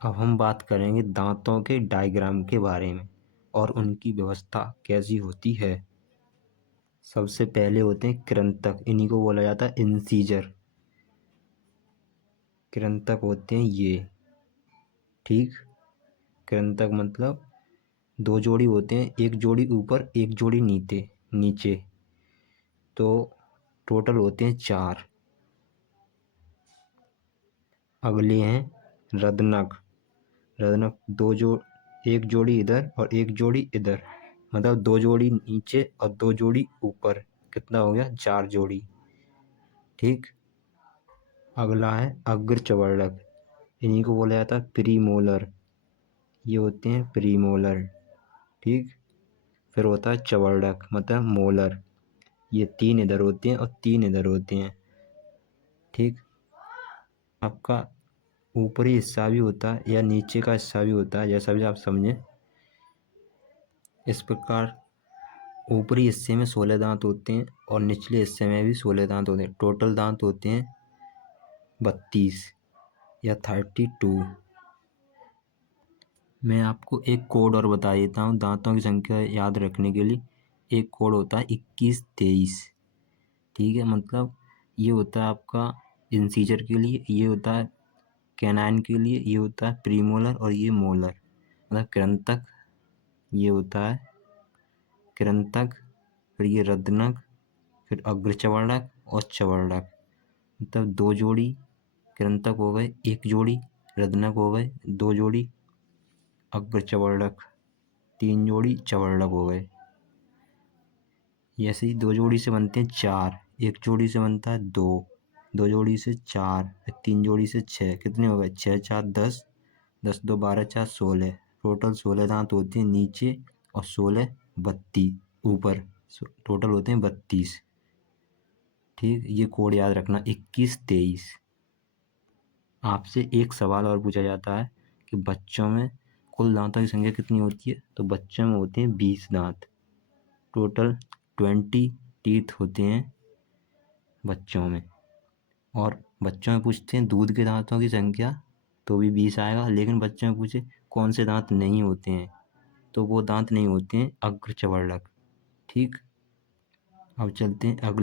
अब हम बात करेंगे दांतों के डायग्राम के बारे में और उनकी व्यवस्था कैसी होती है। सबसे पहले होते हैं कृंतक, इन्हीं को बोला जाता है इंसीजर। कृंतक होते हैं ये, ठीक। कृंतक मतलब दो जोड़ी होते हैं, एक जोड़ी ऊपर एक जोड़ी नीचे नीचे, तो टोटल होते हैं 4। अगले हैं रदनक। रदनक एक जोड़ी इधर और एक जोड़ी इधर, मतलब दो जोड़ी नीचे और दो जोड़ी ऊपर, कितना हो गया 4 जोड़ी, ठीक। अगला है अग्र चवर्णक, इन्हीं को बोला जाता है प्रीमोलर। ये होते हैं प्रीमोलर, ठीक। फिर होता है चवर्णक मतलब मोलर, ये 3 इधर होते हैं और 3 इधर होते हैं, ठीक। आपका ऊपरी हिस्सा भी होता है या नीचे का हिस्सा भी होता है, जैसा भी आप समझें। इस प्रकार ऊपरी हिस्से में 16 दांत होते हैं और निचले हिस्से में भी 16 दांत होते हैं। टोटल दांत होते हैं 32 या 32। मैं आपको एक कोड और बता देता हूँ दांतों की संख्या याद रखने के लिए। एक कोड होता है 21-23, ठीक है। मतलब ये होता है आपका इंसीजर के लिए, ये होता है कैनाइन के लिए, ये होता है प्रीमोलर और ये मोलर। मतलब कृंतक ये होता है कृंतक, फिर ये रदनक, फिर अग्रचवर्णक और चवर्णक। मतलब 2 जोड़ी कृंतक हो गए, 1 जोड़ी रदनक हो गए, 2 जोड़ी अग्रचवर्णक, 3 जोड़ी चवर्णक हो गए। ऐसे ही 2 जोड़ी से बनते हैं 4, 1 जोड़ी से बनता है 2, 2 जोड़ी से 4, 3 जोड़ी से 6, कितने हो गए 6 4 10, 10 2 12 4 16। टोटल 16 दांत होते हैं नीचे और 16 32 ऊपर, टोटल होते हैं 32, ठीक। ये कोड याद रखना 21-23। आपसे एक सवाल और पूछा जाता है कि बच्चों में कुल दांतों की संख्या कितनी होती है, तो बच्चों में होते हैं 20 दांत। टोटल 20 टीथ होते हैं बच्चों में। और बच्चों में पूछते हैं दूध के दांतों की संख्या, तो भी 20 आएगा। लेकिन बच्चों में पूछे कौन से दांत नहीं होते हैं, तो वो दांत नहीं होते हैं अग्रचवर्णक, ठीक। अब चलते हैं अगले